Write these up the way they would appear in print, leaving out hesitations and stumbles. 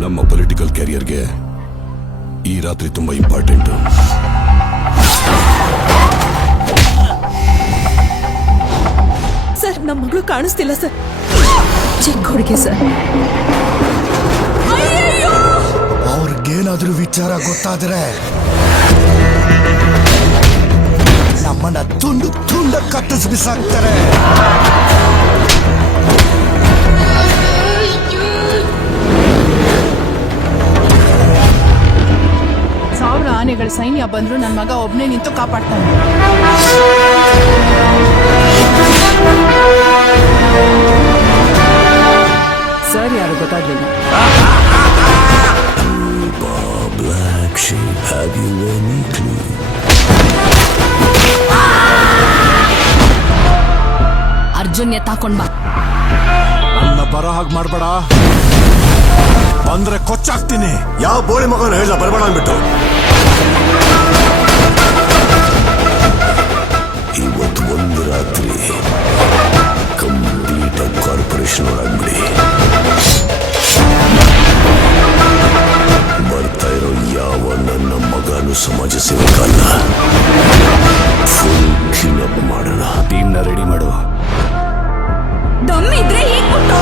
ನಮ್ಮ ಪೊಲಿಟಿಕಲ್ ಕ್ಯಾರಿಯರ್ಗೆ ಈ ರಾತ್ರಿ ತುಂಬಾ ಇಂಪಾರ್ಟೆಂಟ್. ಸರ್, ನಮ್ಮ ಮಗಳು ಕಾಣಿಸ್ತಿಲ್ಲ ಸರ್. ಚಿಕ್ಕ ಹುಡುಗಿ ಸರ್. ಅವ್ರಿಗೇನಾದ್ರೂ ವಿಚಾರ ಗೊತ್ತಾದ್ರೆ ನಮ್ಮನ್ನ ತುಂಡು ತುಂಡ ಕಟ್ಟಿಸ್ ಬಿಸಾಕ್ತಾರೆ. ಸಾವಿರ ಆನೆಗಳ ಸೈನ್ಯ ಬಂದ್ರು ನನ್ನ ಮಗ ಒಬ್ನೇ ನಿಂತು ಕಾಪಾಡ್ತಾನೆ. ಸರ್ ಯಾರು ಗೊತ್ತಾಗ್ಲಿಲ್ಲ. ಅರ್ಜುನ್ ಎತ್ತಾಕೊಂಡ್ ಬಾ. ನನ್ನ ಬರೋ ಹಾಗೆ ಮಾಡ್ಬೇಡ, ಬಂದ್ರೆ ಕೊಚ್ಚಾಕ್ತೀನಿ. ಯಾವ ಬೋಳಿ ಮಗನ ಹೇಳ ಬರಬೇಡ ಅಂದ್ಬಿಟ್ಟು. ಇವತ್ತು ಒಂದು ರಾತ್ರಿ ಕಂಪ್ಲೀಟ್ ಆಗಿ ಕಾರ್ಪೊರೇಷನ್ ಒಳಗ್ಬಿಡಿ. ಬರ್ತಾ ಇರೋ ಯಾವ ನನ್ನ ಮಗನು ಸಮಾಜ ಸೇವಕಲ್ಲ. ಫುಲ್ ಕ್ಲೀನಪ್ ಮಾಡೋಣ. ಟೀಮ್ನ ರೆಡಿ ಮಾಡು. ದಮ್ಮಿದ್ರೆ ಈಗ ಕೊಟ್ಟು.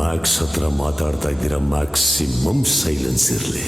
ಮ್ಯಾಕ್ಸ್ ಹತ್ರ ಮಾತಾಡ್ತಾ ಇದ್ದೀರಾ, ಮ್ಯಾಕ್ಸಿಮಮ್ ಸೈಲೆನ್ಸ್ ಇರಲಿ.